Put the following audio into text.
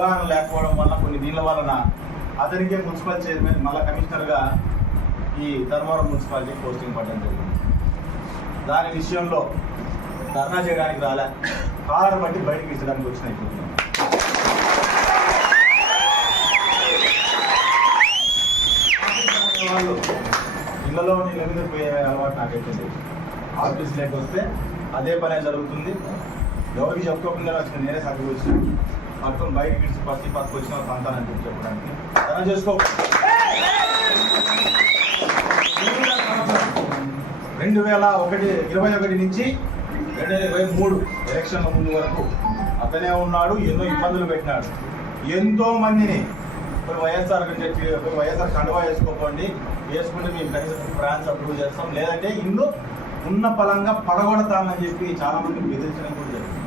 అవగాహన లేకపోవడం వల్ల కొన్ని దీనిల వలన అతనికే మున్సిపల్ చైర్మన్ మళ్ళీ కమిషనర్గా ఈ ధర్మవరం మున్సిపాలిటీ పోస్టింగ్ పడడం జరిగింది. దాని విషయంలో ధర్నా చేయడానికి రాలే, కాలర్ బట్టి బయటకు ఇచ్చడానికి వచ్చినాయి. వాళ్ళు ఇళ్లలో నేను పోయే అలవాటు నాకైతే లేదు. ఆఫీస్ లేక వస్తే అదే పనే జరుగుతుంది. ఎవరికి చెప్పుకోకుండా వచ్చిన నేనే సర్టిఫికేట్ వచ్చినాను మొత్తం బయటకి ఇచ్చి పక్కకు వచ్చిన సంతానం చెప్పి చెప్పడానికి ధర్నా చేసుకో. 2021 నుంచి 2023 ఎలక్షన్ల ముందు వరకు అతనే ఉన్నాడు. ఎన్నో ఇబ్బందులు పెట్టినాడు. ఎంతో మందిని వైఎస్ఆర్ కండువా వేసుకోకండి, వేసుకుంటే మేము కనీసం ఫ్రాన్స్ అప్రూవ్ చేస్తాం, లేదంటే ఇల్లు ఉన్న పలంగా పడగొడతామని చెప్పి చాలా మందికి బెదిరించడం కూడా జరిగింది.